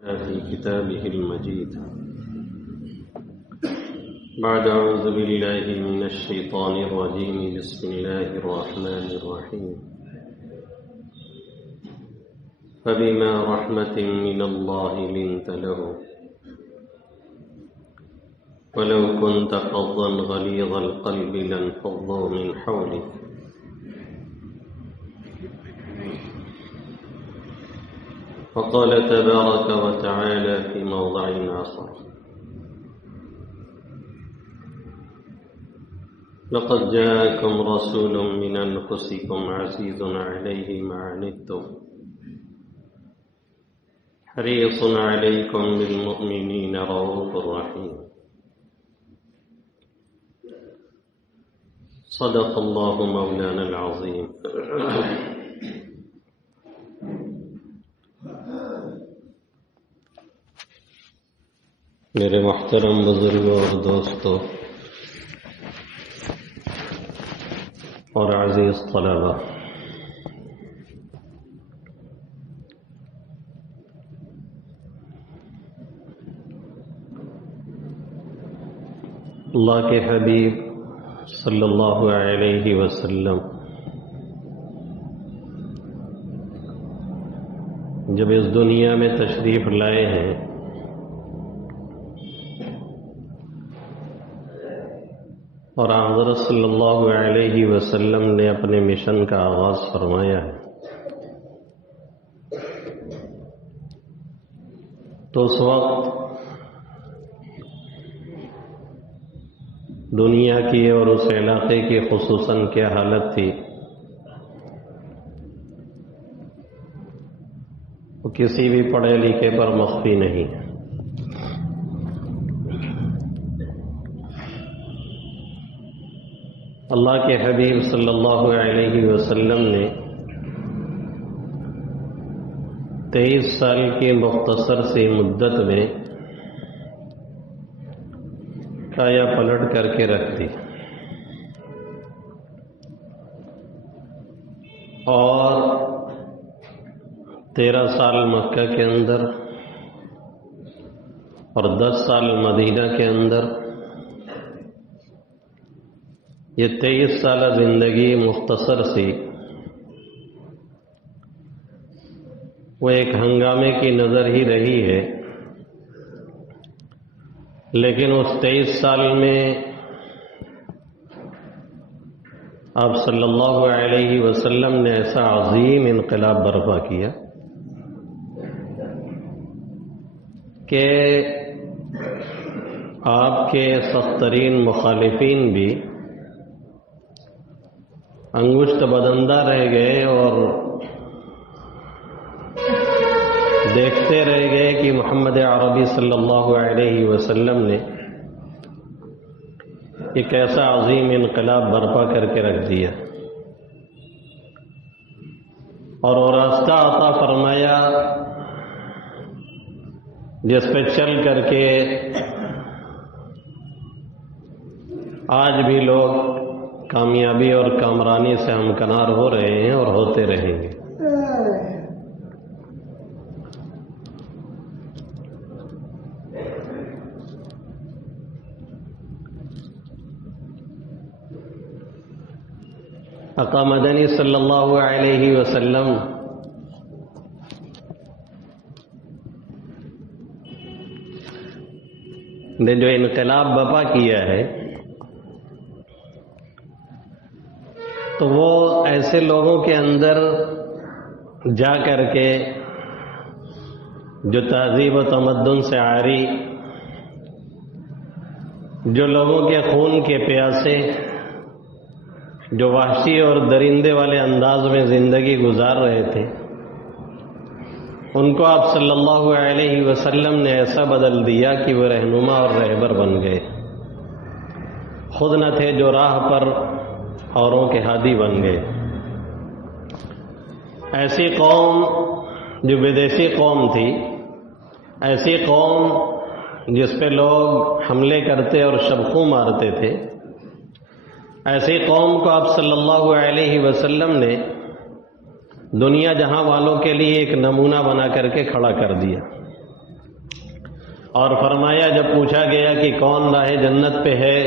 في كتابه المجيد. بعد أعوذ بالله من الشيطان الرجيم. بسم الله الرحمن الرحيم. فبما رحمة من الله لنت له ولو كنت فظا غليظ القلب لانفضوا من حولك وقال تبارك وتعالى في موضع آخر: لقد جاءكم رسول من أنفسكم عزيز عليه ما عنتم حريص عليكم بالمؤمنين رؤوف رحيم. صدق الله مولانا العظيم. میرے محترم بزرگوں اور دوستوں اور عزیز طلبہ، اللہ کے حبیب صلی اللہ علیہ وسلم جب اس دنیا میں تشریف لائے ہیں اور حضرت صلی اللہ علیہ وسلم نے اپنے مشن کا آغاز فرمایا ہے، تو اس وقت دنیا کی اور اس علاقے کی خصوصاً کیا حالت تھی؟ وہ کسی بھی پڑھے لکھے پر مخفی نہیں ہے۔ اللہ کے حبیب صلی اللہ علیہ وسلم نے 23 سال کی مختصر سی مدت میں کایا پلٹ کر کے رکھ دی، اور 13 سال مکہ کے اندر اور 10 سال مدینہ کے اندر، یہ 23 سالہ زندگی مختصر سی وہ ایک ہنگامے کی نظر ہی رہی ہے، لیکن اس 23 سال میں آپ صلی اللہ علیہ وسلم نے ایسا عظیم انقلاب برپا کیا کہ آپ کے سخت ترین مخالفین بھی انگشت بدندہ رہ گئے اور دیکھتے رہ گئے کہ محمد عربی صلی اللہ علیہ وسلم نے ایک ایسا عظیم انقلاب برپا کر کے رکھ دیا، اور وہ راستہ عطا فرمایا جس پہ چل کر کے آج بھی لوگ کامیابی اور کامرانی سے ہمکنار ہو رہے ہیں اور ہوتے رہیں گے۔ آقا مدنی صلی اللہ علیہ وسلم نے جو انقلاب برپا کیا ہے، تو وہ ایسے لوگوں کے اندر جا کر کے جو تہذیب و تمدن سے عاری، جو لوگوں کے خون کے پیاسے، جو وحشی اور درندے والے انداز میں زندگی گزار رہے تھے، ان کو آپ صلی اللہ علیہ وسلم نے ایسا بدل دیا کہ وہ رہنما اور رہبر بن گئے، خود نہ تھے جو راہ پر اوروں کے ہادی بن گئے۔ ایسی قوم جو بدیسی قوم تھی، ایسی قوم جس پہ لوگ حملے کرتے اور شبخوں مارتے تھے، ایسی قوم کو آپ صلی اللہ علیہ وسلم نے دنیا جہاں والوں کے لیے ایک نمونہ بنا کر کے کھڑا کر دیا۔ اور فرمایا جب پوچھا گیا کہ کون راہ جنت پہ ہے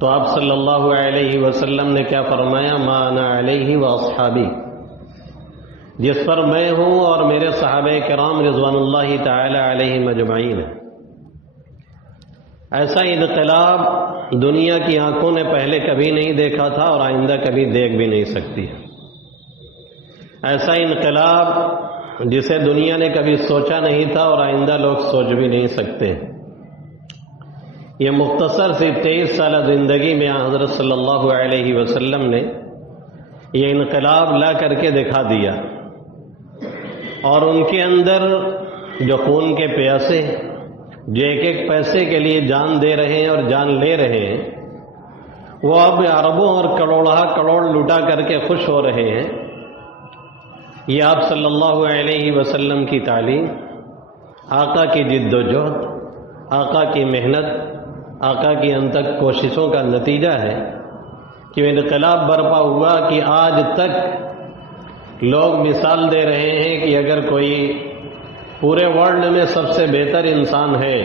تو آپ صلی اللہ علیہ وسلم نے کیا فرمایا؟ ما انا علیہ واصحابی، جس پر میں ہوں اور میرے صحابہ کرام رضوان اللہ تعالی علیہم اجمعین ہیں۔ ایسا انقلاب دنیا کی آنکھوں نے پہلے کبھی نہیں دیکھا تھا اور آئندہ کبھی دیکھ بھی نہیں سکتی۔ ایسا انقلاب جسے دنیا نے کبھی سوچا نہیں تھا اور آئندہ لوگ سوچ بھی نہیں سکتے۔ یہ مختصر سی 23 سالہ زندگی میں حضرت صلی اللہ علیہ وسلم نے یہ انقلاب لا کر کے دکھا دیا، اور ان کے اندر جو خون کے پیاسے جو ایک ایک پیسے کے لیے جان دے رہے ہیں اور جان لے رہے ہیں، وہ اب اربوں اور کروڑہ کروڑ لٹا کر کے خوش ہو رہے ہیں۔ یہ آپ صلی اللہ علیہ وسلم کی تعلیم، آقا کی جد و جہد، آقا کی محنت، آقا کی انتھک کوششوں کا نتیجہ ہے کہ انقلاب برپا ہوا کہ آج تک لوگ مثال دے رہے ہیں کہ اگر کوئی پورے ورلڈ میں سب سے بہتر انسان ہے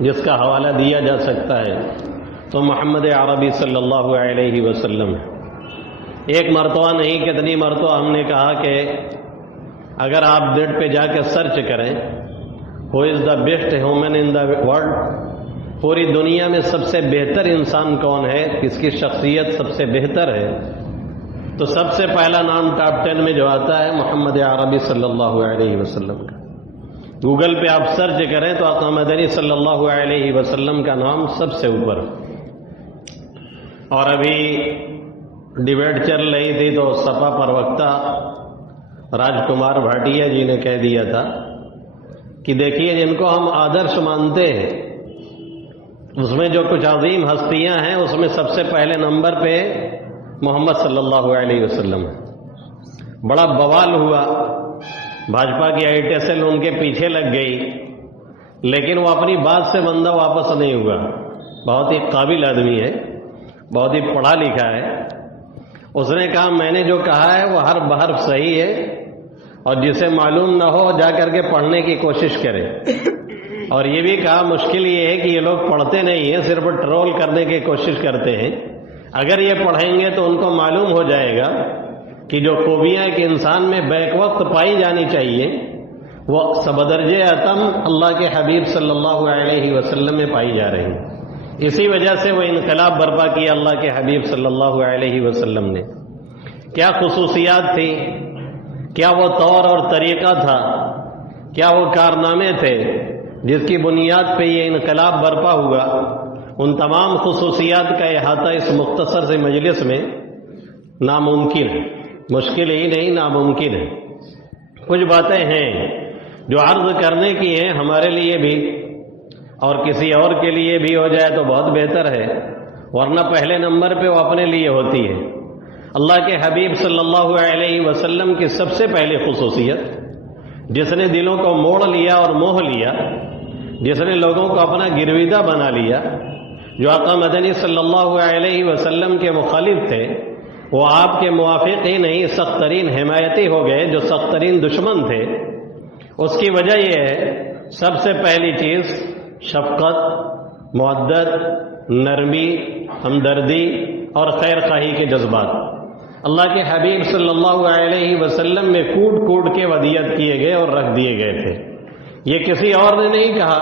جس کا حوالہ دیا جا سکتا ہے تو محمد عربی صلی اللہ علیہ وسلم ہے۔ ایک مرتبہ نہیں کتنی مرتبہ ہم نے کہا کہ اگر آپ نیٹ پہ جا کے سرچ کریں who is the best human in the world, پوری دنیا میں سب سے بہتر انسان کون ہے، کس کی شخصیت سب سے بہتر ہے، تو سب سے پہلا نام ٹاپ 10 میں جو آتا ہے محمد عربی صلی اللہ علیہ وسلم کا۔ گوگل پہ آپ سرچ کریں تو آقا مدنی صلی اللہ علیہ وسلم کا نام سب سے اوپر۔ اور ابھی ڈیبیٹ چل رہی تھی تو سپا پروکتا راج کمار بھاٹیا جی نے کہہ دیا تھا کہ دیکھیے جن کو ہم آدرش مانتے ہیں اس میں جو کچھ عظیم ہستیاں ہیں اس میں سب سے پہلے نمبر پہ محمد صلی اللہ علیہ وسلم ہے۔ بڑا بوال ہوا، بھاجپا کی ITSL ان کے پیچھے لگ گئی، لیکن وہ اپنی بات سے بندہ واپس نہیں ہوا۔ بہت ہی قابل آدمی ہے، بہت ہی پڑھا لکھا ہے۔ اس نے کہا میں نے جو کہا ہے وہ حرف بحرف صحیح ہے، اور جسے معلوم نہ ہو جا کر کے پڑھنے کی کوشش کرے۔ اور یہ بھی کہا مشکل یہ ہے کہ یہ لوگ پڑھتے نہیں ہیں، صرف ٹرول کرنے کی کوشش کرتے ہیں۔ اگر یہ پڑھیں گے تو ان کو معلوم ہو جائے گا کہ جو خوبیاں ایک انسان میں بیک وقت پائی جانی چاہیے وہ بدرجہ اتم اللہ کے حبیب صلی اللہ علیہ وسلم میں پائی جا رہی ہیں۔ اسی وجہ سے وہ انقلاب برپا کیا اللہ کے حبیب صلی اللہ علیہ وسلم نے۔ کیا خصوصیات تھی، کیا وہ طور اور طریقہ تھا، کیا وہ کارنامے تھے جس کی بنیاد پہ یہ انقلاب برپا ہوا، ان تمام خصوصیات کا احاطہ اس مختصر سے مجلس میں ناممکن ہے، مشکل ہی نہیں ناممکن ہے۔ کچھ باتیں ہیں جو عرض کرنے کی ہیں ہمارے لیے بھی اور کسی اور کے لیے بھی ہو جائے تو بہت بہتر ہے، ورنہ پہلے نمبر پہ وہ اپنے لیے ہوتی ہے۔ اللہ کے حبیب صلی اللہ علیہ وسلم کی سب سے پہلی خصوصیت جس نے دلوں کو موڑ لیا اور موہ لیا، جس نے لوگوں کو اپنا گرویدہ بنا لیا، جو آقا مدنی صلی اللہ علیہ وسلم کے مخالف تھے وہ آپ کے موافق ہی نہیں سخت ترین حمایتی ہو گئے جو سخت ترین دشمن تھے۔ اس کی وجہ یہ ہے سب سے پہلی چیز شفقت، مودت، نرمی، ہمدردی اور خیر خواہی کے جذبات اللہ کے حبیب صلی اللہ علیہ وسلم میں کوٹ کوٹ کے ودیت کیے گئے اور رکھ دیے گئے تھے۔ یہ کسی اور نے نہیں کہا،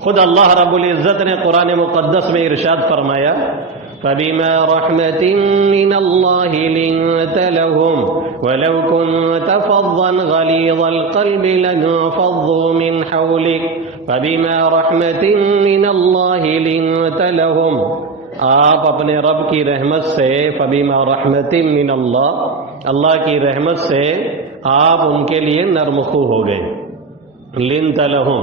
خود اللہ رب العزت نے قرآن مقدس میں ارشاد فرمایا فَبِمَا رَحْمَةٍ مِّنَ اللَّهِ لِنتَ لَهُمْ وَلَوْ كُنتَ فَظًّا غَلِيظَ الْقَلْبِ لَانفَضُّوا مِنْ حَوْلِكَ فَبِمَا رَحْمَةٍ مِّنَ اللَّهِ لِنتَ لَهُمْ، آپ اپنے رب کی رحمت سے فَبِمَا رَحْمَةٍ مِّنَ اللَّهِ، اللہ کی رحمت سے آپ ان کے لیے نرم خو ہو گئے۔ لِنتَ لَهُمْ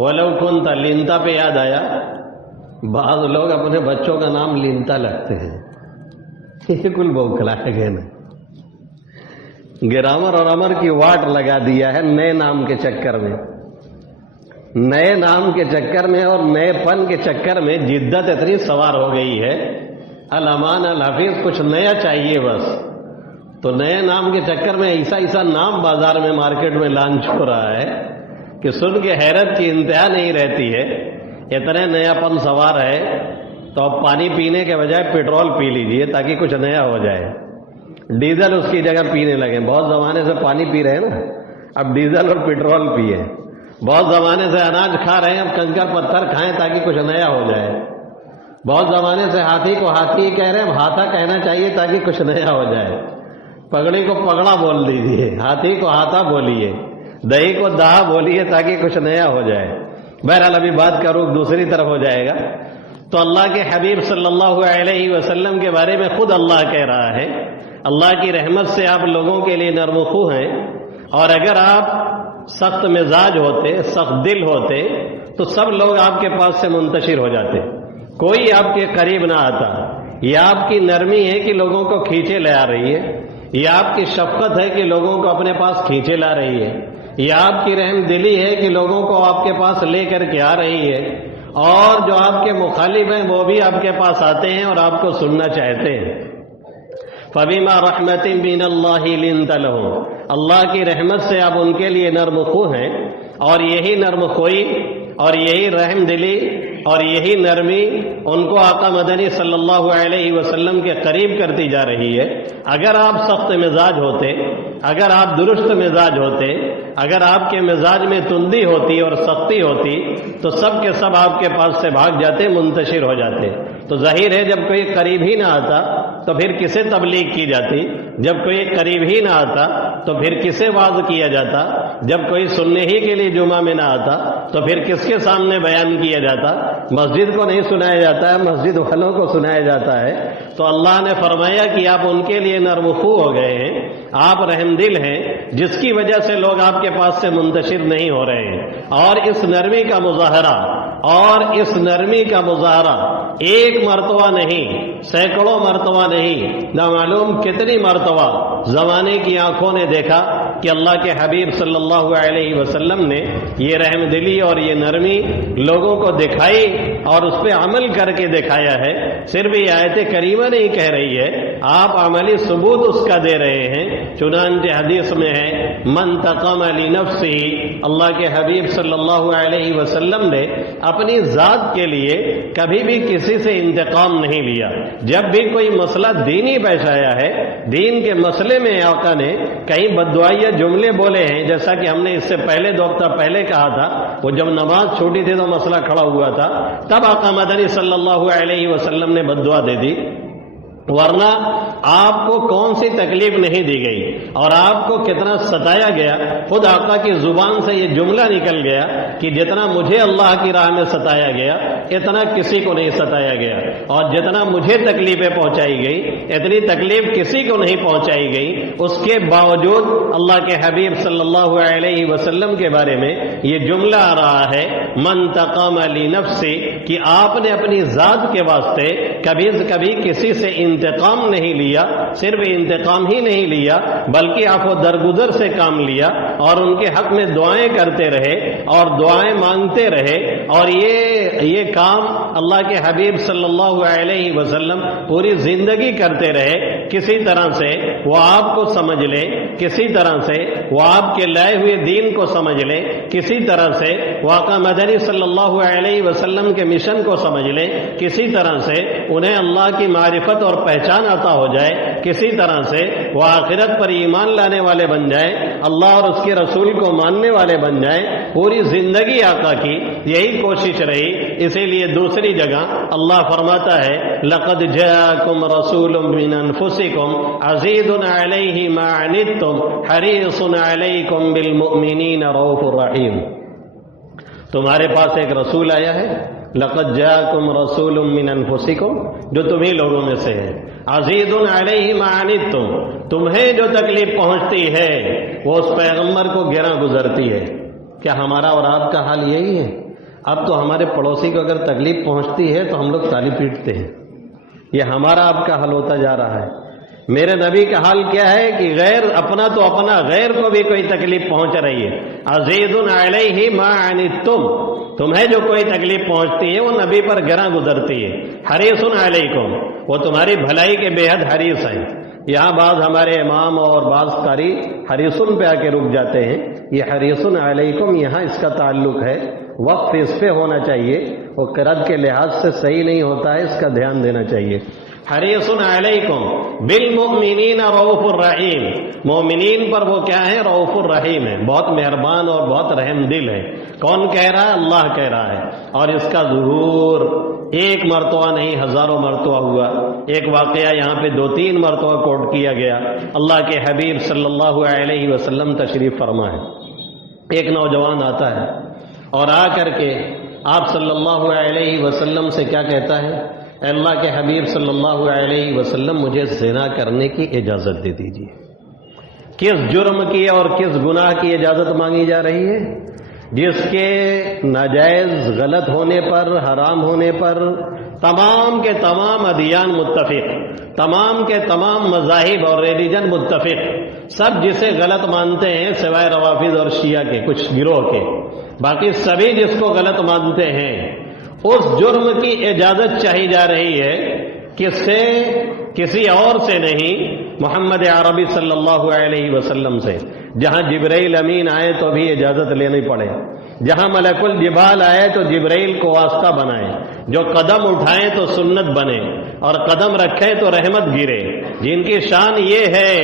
وَلَوْ كُنْتَ، لِنتا پہ یاد آیا، بعض لوگ اپنے بچوں کا نام لینتا لگتے ہیں، یہ کل بوکھلا ہے گئے نا، گرامر اور امر کی واٹ لگا دیا ہے نئے نام کے چکر میں، نئے نام کے چکر میں اور نئے پن کے چکر میں جدت اتنی سوار ہو گئی ہے، الامان الحفیظ کچھ نیا چاہیے بس، تو نئے نام کے چکر میں ایسا ایسا نام بازار میں مارکیٹ میں لانچ ہو رہا ہے کہ سن کے حیرت کی انتہا نہیں رہتی ہے، اتنے نیا پن سوار ہے تو اب پانی پینے کے بجائے پیٹرول پی لیجئے تاکہ کچھ نیا ہو جائے، ڈیزل اس کی جگہ پینے لگے۔ بہت زمانے سے پانی پی رہے ہیں نا، اب ڈیزل اور پیٹرول پیے۔ بہت زمانے سے اناج کھا رہے ہیں، اب کنکر پتھر کھائیں تاکہ کچھ نیا ہو جائے۔ بہت زمانے سے ہاتھی کو ہاتھی کہہ رہے ہیں، اب ہاتھا کہنا چاہیے تاکہ کچھ نیا ہو جائے۔ پگڑی کو پگڑا بول دیجیے، ہاتھی کو ہاتھا بولیے، دہی کو دہا بولیے تاکہ کچھ نیا ہو جائے۔ بہرحال ابھی بات کا رخ دوسری طرف ہو جائے گا۔ تو اللہ کے حبیب صلی اللہ علیہ وسلم کے بارے میں خود اللہ کہہ رہا ہے، اللہ کی رحمت سے آپ لوگوں کے لیے نرم خو ہیں، اور اگر آپ سخت مزاج ہوتے، سخت دل ہوتے تو سب لوگ آپ کے پاس سے منتشر ہو جاتے، کوئی آپ کے قریب نہ آتا۔ یہ آپ کی نرمی ہے کہ لوگوں کو کھینچے لے آ رہی ہے، یہ آپ کی شفقت ہے کہ لوگوں کو اپنے پاس کھینچے لا رہی ہے، یہ آپ کی رحم دلی ہے کہ لوگوں کو آپ کے پاس لے کر کے آ رہی ہے، اور جو آپ کے مخالف ہیں وہ بھی آپ کے پاس آتے ہیں اور آپ کو سننا چاہتے ہیں۔ فَبِمَا رَحْمَةٍ مِّنَ اللَّهِ لِنتَ لَهُمْ، اللہ کی رحمت سے آپ ان کے لیے نرم خو ہیں، اور یہی نرم خوئی اور یہی رحم دلی اور یہی نرمی ان کو آقا مدنی صلی اللہ علیہ وسلم کے قریب کرتی جا رہی ہے۔ اگر آپ سخت مزاج ہوتے، اگر آپ درست مزاج ہوتے، اگر آپ کے مزاج میں تندی ہوتی اور سختی ہوتی تو سب کے سب آپ کے پاس سے بھاگ جاتے، منتشر ہو جاتے۔ تو ظاہر ہے جب کوئی قریب ہی نہ آتا تو پھر کسے تبلیغ کی جاتی، جب کوئی قریب ہی نہ آتا تو پھر کسے واعظ کیا جاتا، جب کوئی سننے ہی کے لیے جمعہ میں نہ آتا تو پھر کس کے سامنے بیان کیا جاتا؟ مسجد کو نہیں سنایا جاتا ہے، مسجد والوں کو سنایا جاتا ہے۔ تو اللہ نے فرمایا کہ آپ ان کے لیے نرم خو ہو گئے ہیں، آپ رحم دل ہیں، جس کی وجہ سے لوگ آپ کے پاس سے منتشر نہیں ہو رہے ہیں۔ اور اس نرمی کا مظاہرہ، اور اس نرمی کا مظاہرہ ایک مرتبہ نہیں، سینکڑوں مرتبہ نہیں، نہ معلوم کتنی مرتبہ زمانے کی آنکھوں نے دیکھا کہ اللہ کے حبیب صلی اللہ علیہ وسلم نے یہ رحم دلی اور یہ نرمی لوگوں کو دکھائی اور اس پہ عمل کر کے دکھایا ہے۔ صرف یہ آیت کریمہ نہیں کہہ رہی ہے، آپ عملی ثبوت اس کا دے رہے ہیں۔ چنانچہ حدیث میں ہے، من تقم لنفسہ، اللہ کے حبیب صلی اللہ علیہ وسلم نے اپنی ذات کے لیے کبھی بھی کسی سے انتقام نہیں لیا۔ جب بھی کوئی مسئلہ دینی پیش آیا ہے، دین کے مسئلے میں آقا نے کہیں بددعائیہ جملے بولے ہیں، جیسا کہ ہم نے اس سے پہلے 2 ہفتہ پہلے کہا تھا، وہ جب نماز چھوٹی تھی تو مسئلہ کھڑا ہوا تھا، تب آقا مدنی صلی اللہ علیہ وسلم نے بددعا دے دی، ورنہ آپ کو کون سی تکلیف نہیں دی گئی اور آپ کو کتنا ستایا گیا۔ خود آقا کی زبان سے یہ جملہ نکل گیا کہ جتنا مجھے اللہ کی راہ میں ستایا گیا اتنا کسی کو نہیں ستایا گیا، اور جتنا مجھے تکلیفیں پہنچائی گئی اتنی تکلیف کسی کو نہیں پہنچائی گئی۔ اس کے باوجود اللہ کے حبیب صلی اللہ علیہ وسلم کے بارے میں یہ جملہ آ رہا ہے، من تقام لنفسہ، کہ آپ نے اپنی ذات کے واسطے کبھی کسی سے انتقام نہیں لیا۔ صرف انتقام ہی نہیں لیا بلکہ آپ کو درگزر سے کام لیا اور ان کے حق میں دعائیں کرتے رہے اور دعائیں مانگتے رہے، اور یہ کام اللہ کے حبیب صلی اللہ علیہ وسلم پوری زندگی کرتے رہے۔ کسی طرح سے وہ آپ کو سمجھ لے، کسی طرح سے وہ آپ کے لائے ہوئے دین کو سمجھ لے، کسی طرح سے وہ آقا مدنی صلی اللہ علیہ وسلم کے مشن کو سمجھ لے، کسی طرح سے انہیں اللہ کی معرفت اور پہچان عطا ہو جائے، کسی طرح سے وہ آخرت پر ایمان لانے والے بن جائیں، اللہ اور اس کے رسول کو ماننے والے بن جائیں۔ پوری زندگی آقا کی یہی کوشش رہی۔ اسی لیے دوسری جگہ اللہ فرماتا ہے، لقد جاءکم رسول من انفسکم عزیز علیہ ما عنتم حریص علیکم بالمؤمنین رؤوف رحیم۔ تمہارے پاس ایک رسول آیا ہے، لقد جاءکم رسول من انفسکم، جو تمہیں لوگوں میں سے ہے، عزیز علیہ ما عنتم، تمہیں جو تکلیف پہنچتی ہے وہ اس پیغمبر کو گراں گزرتی ہے۔ کیا ہمارا اور آپ کا حال یہی ہے؟ اب تو ہمارے پڑوسی کو اگر تکلیف پہنچتی ہے تو ہم لوگ تالی پیٹتے ہیں۔ یہ ہمارا آپ کا حال ہوتا جا رہا ہے۔ میرے نبی کا حال کیا ہے کہ غیر اپنا تو اپنا، غیر کو بھی کوئی تکلیف پہنچ رہی ہے، عزیز علیہ ما عنتم، تمہیں جو کوئی تکلیف پہنچتی ہے وہ نبی پر گراں گزرتی ہے، حریص علیکم، وہ تمہاری بھلائی کے بے حد حریص ہیں، یہاں بعض ہمارے امام اور بعض قاری حریصن پہ آ کے رک جاتے ہیں. یہ حریصن علیکم یہاں اس کا تعلق ہے، وقف اس پہ ہونا چاہیے، وہ قرأت کے لحاظ سے صحیح نہیں ہوتا ہے، اس کا دھیان دینا چاہیے. حریصن علیکم بالمؤمنین رؤوف الرحیم، مومنین پر وہ کیا ہے؟ رؤوف الرحیم ہے، بہت مہربان اور بہت رحم دل ہے. کون کہہ رہا ہے؟ اللہ کہہ رہا ہے. اور اس کا ظہور ایک مرتبہ نہیں ہزاروں مرتبہ ہوا. ایک واقعہ یہاں پہ 2-3 مرتبہ کوٹ کیا گیا. اللہ کے حبیب صلی اللہ علیہ وسلم تشریف فرما ہے. ایک نوجوان آتا ہے اور آ کر کے آپ صلی اللہ علیہ وسلم سے کیا کہتا ہے؟ اے اللہ کے حبیب صلی اللہ علیہ وسلم مجھے زنا کرنے کی اجازت دے دیجیے. کس جرم کی اور کس گناہ کی اجازت مانگی جا رہی ہے؟ جس کے ناجائز غلط ہونے پر، حرام ہونے پر تمام کے تمام ادیان متفق، تمام کے تمام مذاہب اور ریلیجن متفق، سب جسے غلط مانتے ہیں سوائے روافض اور شیعہ کے کچھ گروہ کے، باقی سبھی جس کو غلط مانتے ہیں، اس جرم کی اجازت چاہی جا رہی ہے. کس سے؟ کسی اور سے نہیں، محمد عربی صلی اللہ علیہ وسلم سے. جہاں جبرائیل امین آئے تو بھی اجازت لینی پڑے، جہاں ملک الجبال آئے تو جبرائیل کو واسطہ بنائے، جو قدم اٹھائیں تو سنت بنے اور قدم رکھیں تو رحمت گرے. جن کی شان یہ ہے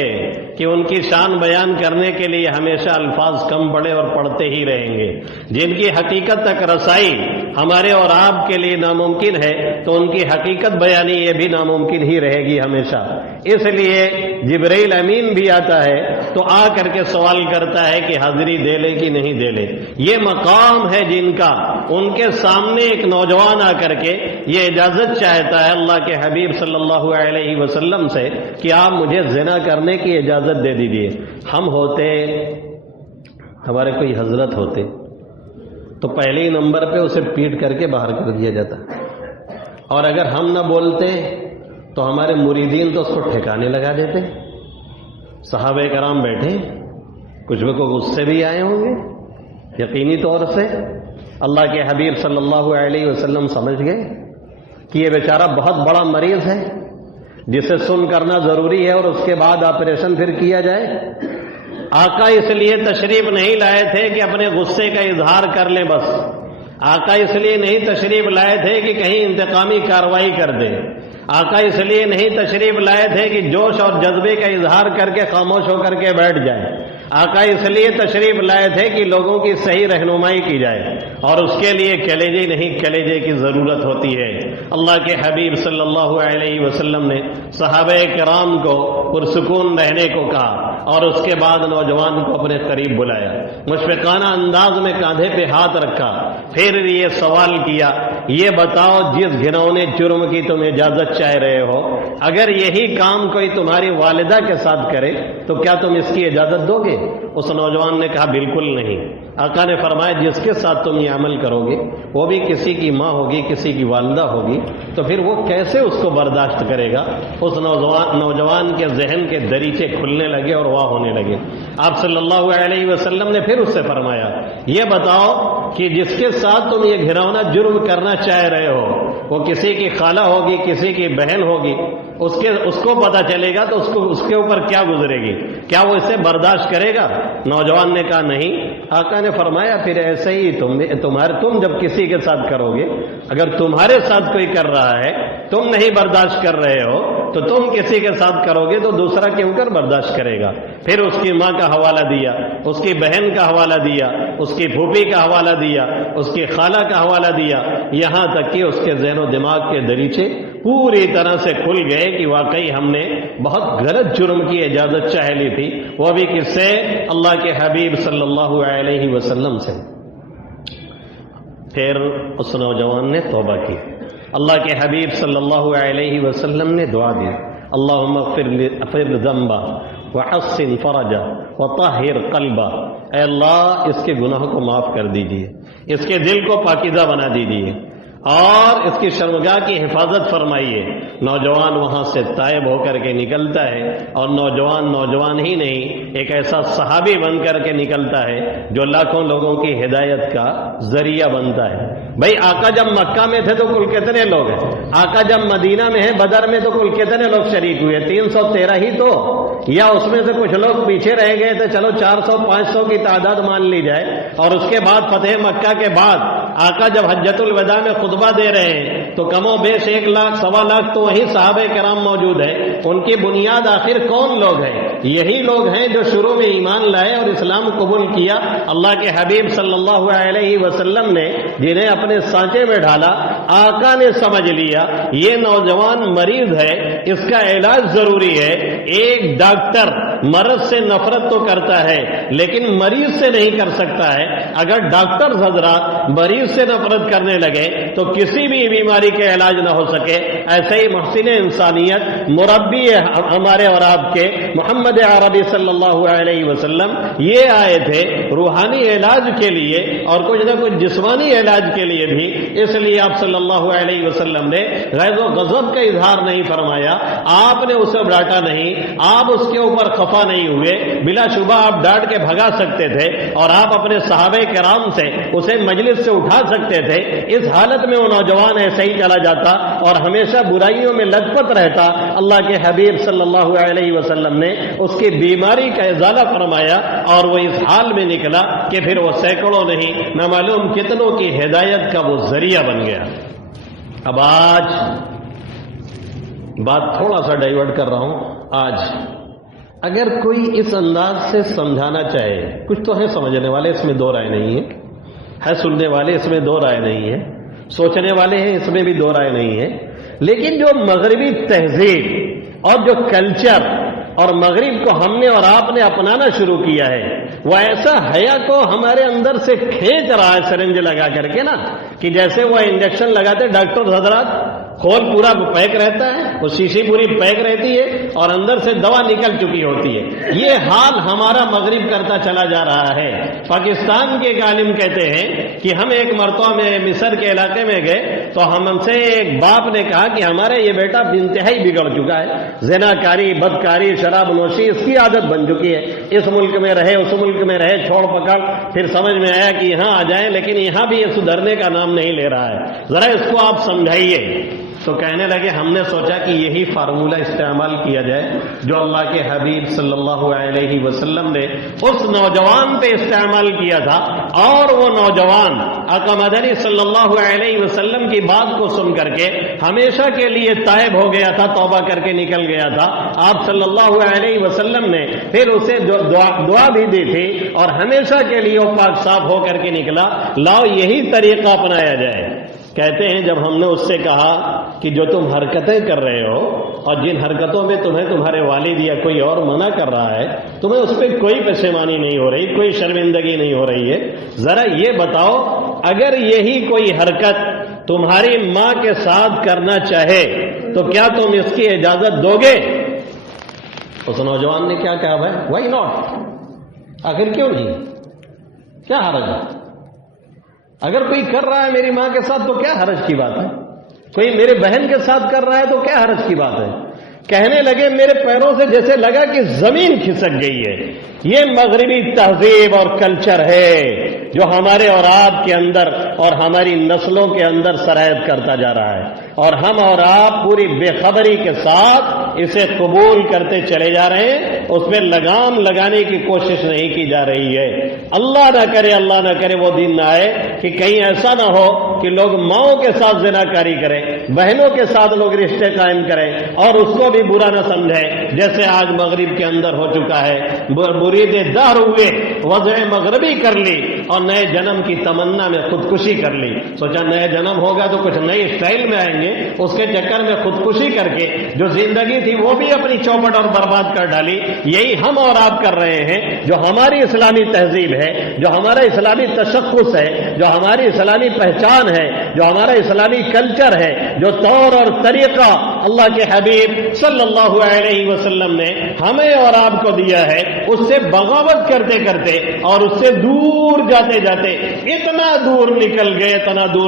کہ ان کی شان بیان کرنے کے لیے ہمیشہ الفاظ کم پڑے اور پڑھتے ہی رہیں گے. جن کی حقیقت تک رسائی ہمارے اور آپ کے لیے ناممکن ہے تو ان کی حقیقت بیانی یہ بھی ناممکن ہی رہے گی ہمیشہ. اس لیے جبرائیل امین بھی آتا ہے تو آ کر کے سوال کرتا ہے کہ حاضری دے لے کہ نہیں دے لے. یہ مقام ہے جن کا، ان کے سامنے ایک نوجوان آ کر کے یہ اجازت چاہتا ہے اللہ کے حبیب صلی اللہ علیہ وسلم سے کہ آپ مجھے زنا کرنے کی اجازت دے دیجیے. ہم ہوتے، ہمارے کوئی حضرت ہوتے تو پہلے ہی نمبر پہ اسے پیٹ کر کے باہر کر دیا جاتا، اور اگر ہم نہ بولتے تو ہمارے مریدین تو اس کو ٹھکانے لگا دیتے. صحابہ کرام بیٹھے، کچھ میں کو غصے بھی آئے ہوں گے یقینی طور سے. اللہ کے حبیب صلی اللہ علیہ وسلم سمجھ گئے کہ یہ بیچارہ بہت بڑا مریض ہے جسے سن کرنا ضروری ہے اور اس کے بعد آپریشن پھر کیا جائے. آقا اس لیے تشریف نہیں لائے تھے کہ اپنے غصے کا اظہار کر لیں بس. آقا اس لیے نہیں تشریف لائے تھے کہ کہیں انتقامی کارروائی کر دیں. آقا اس لیے نہیں تشریف لائے تھے کہ جوش اور جذبے کا اظہار کر کے خاموش ہو کر کے بیٹھ جائیں. آقا اس لیے تشریف لائے تھے کہ لوگوں کی صحیح رہنمائی کی جائے، اور اس کے لیے کلیجے نہیں کلیجے کی ضرورت ہوتی ہے. اللہ کے حبیب صلی اللہ علیہ وسلم نے صحابہ کرام کو پرسکون رہنے کو کہا اور اس کے بعد نوجوان کو اپنے قریب بلایا، مشفقانہ انداز میں کاندھے پہ ہاتھ رکھا، پھر یہ سوال کیا، یہ بتاؤ جس گھنونے جرم کی تم اجازت چاہ رہے ہو، اگر یہی کام کوئی تمہاری والدہ کے ساتھ کرے تو کیا تم اس کی اجازت دو گے؟ اس نوجوان نے کہا بالکل نہیں. آقا نے فرمایا جس کے ساتھ تم یہ عمل کرو گے وہ بھی کسی کی ماں ہوگی، کسی کی والدہ ہوگی، تو پھر وہ کیسے اس کو برداشت کرے گا؟ اس نوجوان کے ذہن کے دریچے کھلنے لگے اور واہ ہونے لگے. آپ صلی اللہ علیہ وسلم نے پھر اس سے فرمایا یہ بتاؤ کہ جس کے ساتھ تم یہ گھرونا جرم کرنا چاہ رہے ہو وہ کسی کی خالہ ہوگی، کسی کی بہن ہوگی، اس کو پتہ چلے گا تو اس کے اوپر کیا گزرے گی؟ کیا وہ اسے برداشت کرے گا؟ نوجوان نے کہا نہیں. آقا نے فرمایا پھر ایسے ہی تم جب کسی کے ساتھ کرو گے، اگر تمہارے ساتھ کوئی کر رہا ہے تم نہیں برداشت کر رہے ہو تو تم کسی کے ساتھ کرو گے تو دوسرا کیوں کر برداشت کرے گا؟ پھر اس کی ماں کا حوالہ دیا، اس کی بہن کا حوالہ دیا، اس کی پھوپھی کا حوالہ دیا، اس کی خالہ کا حوالہ دیا، یہاں تک کہ اس کے ذہن و دماغ کے دریچے پوری طرح سے کھل گئے کہ واقعی ہم نے بہت غلط جرم کی اجازت چاہ لی تھی، وہ بھی کس سے؟ اللہ کے حبیب صلی اللہ علیہ وسلم سے. پھر اس نوجوان نے توبہ کی. اللہ کے حبیب صلی اللہ علیہ وسلم نے دعا دی، اللہم اغفر ذنبا وحسن فرجا وطہر قلبا. اے اللہ اس کے گناہوں کو معاف کر دیجئے، اس کے دل کو پاکیزہ بنا دیجئے، اور اس کی شرمگاہ کی حفاظت فرمائیے۔ نوجوان وہاں سے تائب ہو کر کے نکلتا ہے، اور نوجوان ہی نہیں، ایک ایسا صحابی بن کر کے نکلتا ہے جو لاکھوں لوگوں کی ہدایت کا ذریعہ بنتا ہے۔ بھائی آقا جب مکہ میں تھے تو کل کتنے لوگ ہیں؟ آقا جب مدینہ میں ہیں، بدر میں تو کل کتنے لوگ شریک ہوئے؟ 313 ہی تو، یا اس میں سے کچھ لوگ پیچھے رہ گئے تھے، چلو 400-500 کی تعداد مان لی جائے۔ اور اس کے بعد فتح مکہ کے بعد آقا جب حجۃ الوداع میں خطبہ دے رہے ہیں تو کم و بیش 1 لاکھ 1.25 لاکھ تو وہی صحابہ کرام موجود ہیں۔ ان کی بنیاد آخر کون لوگ ہیں؟ یہی لوگ ہیں جو شروع میں ایمان لائے اور اسلام قبول کیا۔ اللہ کے حبیب صلی اللہ علیہ وسلم نے جنہیں اپنے سانچے میں ڈالا، آقا نے سمجھ لیا یہ نوجوان مریض ہے، اس کا علاج ضروری ہے۔ ایک ڈاکٹر مرض سے نفرت تو کرتا ہے لیکن مریض سے نہیں کر سکتا ہے۔ اگر ڈاکٹر حضرات مریض سے نفرت کرنے لگے تو کسی بھی بیماری کے علاج نہ ہو سکے۔ ایسے ہی محسن انسانیت، مربی ہمارے اور آپ کے محمد عربی صلی اللہ علیہ وسلم یہ آئے تھے روحانی علاج کے لیے اور کچھ نہ کچھ جسمانی علاج کے لیے بھی۔ اس لیے آپ صلی اللہ علیہ وسلم نے غیظ و غضب کا اظہار نہیں فرمایا، آپ نے اسے ڈانٹا نہیں، آپ اس کے اوپر خفا نہیں ہوئے۔ بلا شبہ آپ ڈانٹ کے بھگا سکتے تھے اور آپ اپنے صحابہ کرام سے اسے مجلس سے اٹھا سکتے تھے۔ اس حالت میں وہ نوجوان ایسے ہی چلا جاتا اور ہمیشہ برائیوں میں لت پت رہتا۔ اللہ کے حبیب صلی اللہ علیہ وسلم نے اس کی بیماری کا ازالہ فرمایا اور وہ اس حال میں نکلا کہ پھر وہ سینکڑوں نہیں نہ معلوم کتنوں کی ہدایت کا وہ ذریعہ بن گیا۔ اب آج بات تھوڑا سا ڈائیورٹ کر رہا ہوں۔ آج اگر کوئی اس انداز سے سمجھانا چاہے، کچھ تو ہے سمجھنے والے، اس میں دو رائے نہیں ہے سننے والے، اس میں دو رائے نہیں ہے، سوچنے والے ہیں، اس میں بھی دو رائے نہیں ہے، لیکن جو مغربی تہذیب اور جو کلچر اور مغرب کو ہم نے اور آپ نے اپنانا شروع کیا ہے، وہ ایسا حیا کو ہمارے اندر سے کھینچ رہا ہے سرنج لگا کر کے نا، کہ جیسے وہ انجیکشن لگاتے ڈاکٹر حضرات، کھول پورا پیک رہتا ہے، وہ شیشی پوری پیک رہتی ہے اور اندر سے دوا نکل چکی ہوتی ہے۔ یہ حال ہمارا مغرب کرتا چلا جا رہا ہے۔ پاکستان کے ایک عالم کہتے ہیں کہ ہم ایک مرتبہ میں مصر کے علاقے میں گئے تو ہم سے ایک باپ نے کہا کہ ہمارے یہ بیٹا انتہائی بگڑ چکا ہے، زناکاری، بدکاری، شراب نوشی اس کی عادت بن چکی ہے، اس ملک میں رہے اس ملک میں رہے، چھوڑ پکڑ، پھر سمجھ میں آیا کہ یہاں آ جائیں، لیکن یہاں بھی یہ سدھرنے کا نام نہیں لے رہا ہے، ذرا اس کو آپ سمجھائیے۔ تو کہنے لگے ہم نے سوچا کہ یہی فارمولہ استعمال کیا جائے جو اللہ کے حبیب صلی اللہ علیہ وسلم نے اس نوجوان پہ استعمال کیا تھا، اور وہ نوجوان آقا مدنی صلی اللہ علیہ وسلم کی بات کو سن کر کے ہمیشہ کے لیے تائب ہو گیا تھا، توبہ کر کے نکل گیا تھا۔ آپ صلی اللہ علیہ وسلم نے پھر اسے دعا بھی دی تھی اور ہمیشہ کے لیے وہ پاک صاف ہو کر کے نکلا۔ لاؤ یہی طریقہ اپنایا جائے۔ کہتے ہیں جب ہم نے اس سے کہا کہ جو تم حرکتیں کر رہے ہو اور جن حرکتوں میں تمہیں تمہارے والد یا کوئی اور منع کر رہا ہے، تمہیں اس پہ کوئی پشیمانی نہیں ہو رہی، کوئی شرمندگی نہیں ہو رہی ہے، ذرا یہ بتاؤ اگر یہی کوئی حرکت تمہاری ماں کے ساتھ کرنا چاہے تو کیا تم اس کی اجازت دو گے؟ اس نوجوان نے کیا کہا؟ بھائی وائی ناٹ، آخر کیوں نہیں، کیا حرج ہے؟ اگر کوئی کر رہا ہے میری ماں کے ساتھ تو کیا حرج کی بات ہے؟ کوئی میرے بہن کے ساتھ کر رہا ہے تو کیا حرج کی بات ہے؟ کہنے لگے میرے پیروں سے جیسے لگا کہ زمین کھسک گئی ہے۔ یہ مغربی تہذیب اور کلچر ہے جو ہمارے اور آپ کے اندر اور ہماری نسلوں کے اندر سرایت کرتا جا رہا ہے، اور ہم اور آپ پوری بے خبری کے ساتھ اسے قبول کرتے چلے جا رہے ہیں، اس پہ لگام لگانے کی کوشش نہیں کی جا رہی ہے۔ اللہ نہ کرے وہ دن نہ آئے کہ کہیں ایسا نہ ہو کہ لوگ ماؤں کے ساتھ زناکاری کریں، بہنوں کے ساتھ لوگ رشتے قائم کریں اور اس کو بھی برا نہ سمجھیں، جیسے آج مغرب کے اندر ہو چکا ہے۔ مرید دہر ہوئے، وضع مغربی کر لی اور نئے جنم کی تمنا میں خودکشی کر لی۔ سوچا نئے جنم ہوگا تو کچھ نئے اسٹائل میں آئیں گے، اس کے چکر میں خودکشی کر کے جو زندگی تھی وہ بھی اپنی چوپٹ اور برباد کر ڈالی۔ یہی ہم اور آپ کر رہے ہیں۔ جو ہماری اسلامی تہذیب ہے، جو ہمارا اسلامی تشخص ہے، جو ہماری اسلامی پہچان ہے، جو ہمارا اسلامی کلچر ہے، جو طور اور طریقہ اللہ کے حبیب صلی اللہ علیہ وسلم نے ہمیں اور آپ کو دیا ہے، اس سے بغاوت کرتے کرتے اور اس سے دور جاتے جاتے اتنا دور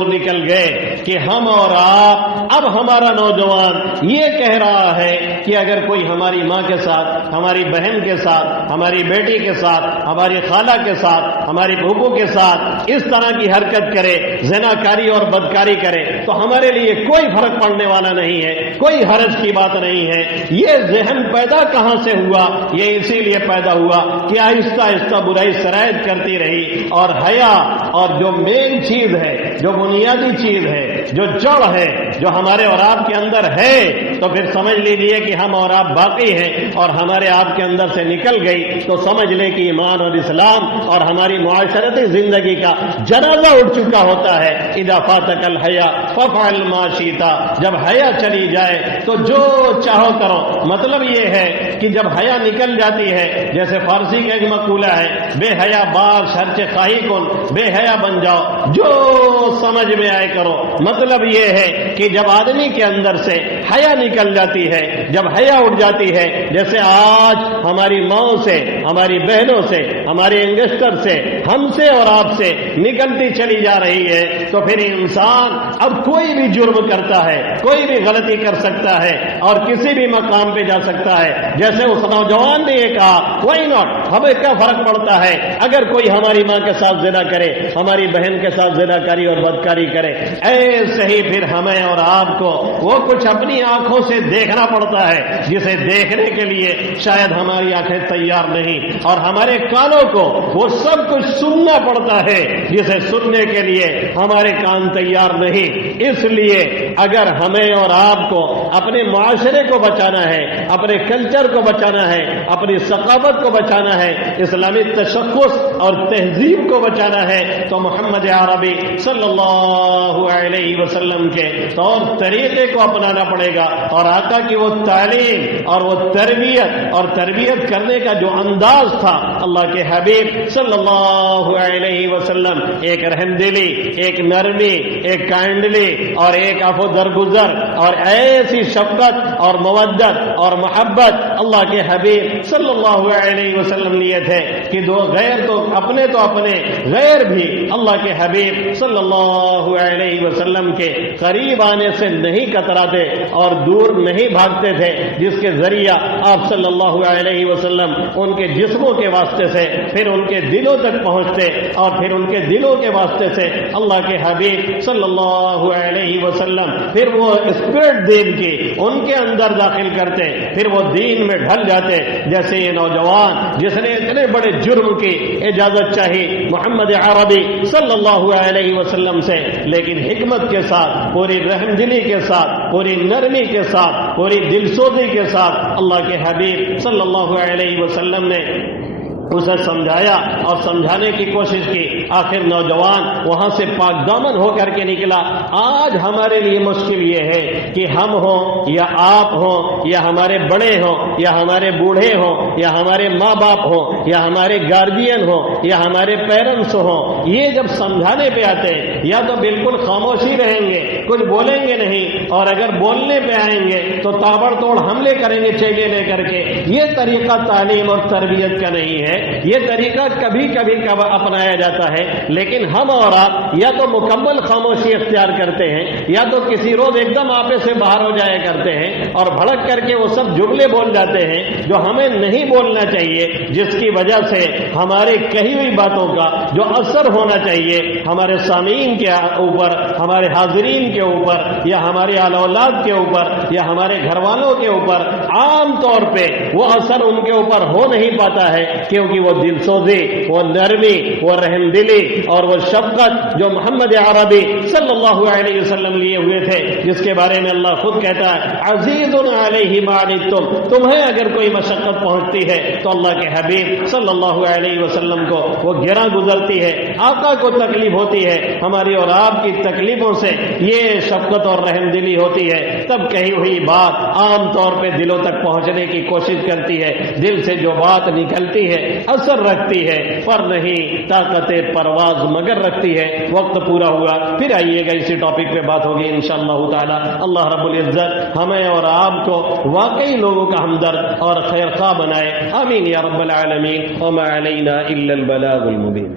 نکل گئے کہ ہم اور آپ، اب ہمارا نوجوان یہ کہہ رہا ہے کہ اگر کوئی ہماری ماں کے ساتھ، ہماری بہن کے ساتھ، ہماری بیٹی کے ساتھ، ہماری خالہ کے ساتھ، ہماری پھوپھو کے ساتھ اس طرح کی حرکت کرے، زناکاری اور بدکاری کرے، تو ہمارے لیے کوئی فرق پڑنے والا نہیں ہے، کوئی حرج کی بات نہیں ہے۔ یہ ذہن پیدا کہاں سے ہوا؟ یہ اسی لیے پیدا ہوا کہ آہستہ آہستہ برائی سرایت کرتی رہی، اور حیا اور جو مین چیز ہے، جو بنیادی چیز ہے، جو جڑ ہے، جو ہمارے اور آپ کے اندر ہے، تو پھر سمجھ لیجیے کہ ہم اور آپ باقی ہیں، اور ہمارے آپ کے اندر سے نکل گئی تو سمجھ لیں کہ ایمان اور اسلام اور ہماری معاشرتی زندگی کا جنازہ اٹھ چکا ہوتا ہے۔ اذا فاتک الحیا فافعل ما شئت، جب حیا چلی جائے تو جو چاہو کرو۔ مطلب یہ ہے کہ جب حیا نکل جاتی ہے، جیسے فارسی کا ایک مقولہ ہے، بے حیا بار شرچ خواہی کن، بے حیا بن جاؤ، جو سمجھ میں آئے کرو۔ مطلب یہ ہے کہ جب آدمی کے اندر سے حیا نکل جاتی ہے، جب حیا اٹھ جاتی ہے، جیسے آج ہماری ماں سے، ہماری بہنوں سے، ہمارے ینگسٹر سے، ہم سے اور آپ سے نکلتی چلی جا رہی ہے، تو پھر انسان اب کوئی بھی جرم کرتا ہے، کوئی بھی غلطی کر سکتا ہے اور کسی بھی مقام پہ جا سکتا ہے۔ جیسے اس نوجوان نے یہ کہا، وائی ناٹ، ہمیں کیا فرق پڑتا ہے اگر کوئی ہماری ماں کے ساتھ زنا کرے، ہماری بہن کے ساتھ زنا کاری اور بدکاری کرے۔ ایسے ہی پھر ہمیں اور آپ کو وہ کچھ اپنی آنکھوں سے دیکھنا پڑتا ہے جسے دیکھنے کے لیے شاید ہماری آنکھیں تیار نہیں، اور ہمارے کانوں کو وہ سب کچھ سننا پڑتا ہے جسے سننے کے لیے ہمارے کان تیار نہیں۔ اس لیے اگر ہمیں اور آپ کو اپنے معاشرے کو بچانا ہے، اپنے کلچر کو بچانا ہے، اپنی ثقافت کو بچانا ہے، اسلامی تشخص اور تہذیب کو بچانا ہے، تو محمد عربی صلی اللہ علیہ وسلم کے طور طریقے کو اپنانا پڑے گا، اور آقا کی وہ تعلیم اور وہ تربیت کرنے کا جو انداز تھا، اللہ کے حبیب صلی اللہ علیہ وسلم ایک رحم دلی، ایک نرمی، ایک کائنڈلی اور ایک عفو درگزر اور ایسی شفقت اور مودت اور محبت اللہ کے حبیب صلی اللہ علیہ وسلم لیے تھے کہ دو غیر تو اپنے غیر بھی اللہ کے حبیب صلی اللہ علیہ وسلم کے قریب آنے سے نہیں کتراتے اور دور نہیں بھاگتے تھے، جس کے ذریعہ آپ صلی اللہ علیہ وسلم ان کے جسموں کے واسطے سے پھر ان کے دلوں تک پہنچتے، اور پھر ان کے دلوں کے واسطے سے اللہ کے حبیب صلی اللہ علیہ وسلم پھر وہ اسپرٹ دین کی ان کے اندر داخل کرتے، پھر وہ دین میں ڈھل جاتے۔ جیسے یہ نوجوان جس نے اتنے بڑے جرم کی اجازت چاہی محمد عربی صلی اللہ علیہ وسلم سے، لیکن حکمت کے ساتھ، پوری رحم دلی کے ساتھ، پوری نرمی کے ساتھ، پوری دلسوزی کے ساتھ اللہ کے حبیب صلی اللہ علیہ وسلم نے اسے سمجھایا اور سمجھانے کی کوشش کی۔ آخر نوجوان وہاں سے پاک دامن ہو کر کے نکلا۔ آج ہمارے لیے مشکل یہ ہے کہ ہم ہوں یا آپ ہوں یا ہمارے بڑے ہوں یا ہمارے بوڑھے ہوں یا ہمارے ماں باپ ہوں یا ہمارے گارجین ہوں یا ہمارے پیرنٹس ہوں، یہ جب سمجھانے پہ آتے ہیں یا تو بالکل خاموشی رہیں گے، کچھ بولیں گے نہیں، اور اگر بولنے پہ آئیں گے تو تابڑ توڑ حملے کریں گے چیلے لے کر کے۔ یہ طریقہ تعلیم اور تربیت کا نہیں ہے، یہ طریقہ کبھی کبھی اپنایا جاتا ہے، لیکن ہم اور آپ یا تو مکمل خاموشی اختیار کرتے ہیں یا تو کسی روز ایک دم آپے سے باہر ہو جایا کرتے ہیں اور بھڑک کر کے وہ سب جملے بول جاتے ہیں جو ہمیں نہیں بولنا چاہیے، جس کی وجہ سے ہماری کہی ہوئی باتوں کا جو اثر ہونا چاہیے ہمارے سامعین کے اوپر، ہمارے حاضرین کے اوپر یا ہمارے اہل اولاد کے اوپر یا ہمارے گھر والوں کے اوپر عام طور پہ وہ اثر ان کے اوپر ہو نہیں پاتا ہے، کیونکہ وہ دل سوزی، وہ نرمی، وہ رحم دلی اور وہ شفقت جو محمد عربی صلی اللہ علیہ وسلم لیے ہوئے تھے، جس کے بارے میں اللہ خود کہتا ہے عزیز علیہ ما عنتم، تمہیں اگر کوئی مشقت پہنچتی ہے تو اللہ کے حبیب صلی اللہ علیہ وسلم کو وہ گراں گزرتی ہے، آقا کو تکلیف ہوتی ہے، ہماری اور آپ کی تکلیفوں سے یہ شفقت اور رحم دلی ہوتی ہے، تب کہی ہوئی بات عام طور پہ دلوں تک پہنچنے کی کوشش کرتی ہے، دل سے جو بات نکلتی ہے اثر رکھتی ہے، پر نہیں طاقت پرواز مگر رکھتی ہے. وقت پورا ہوا, پھر آئیے گا اسی ٹاپک پہ بات ہوگی انشاءاللہ تعالی. اللہ رب العزت ہمیں اور آپ کو واقعی لوگوں کا ہمدرد اور خیر خواہ بنائے. آمین یا رب العالمین. وما علینا الا البلاغ المبین.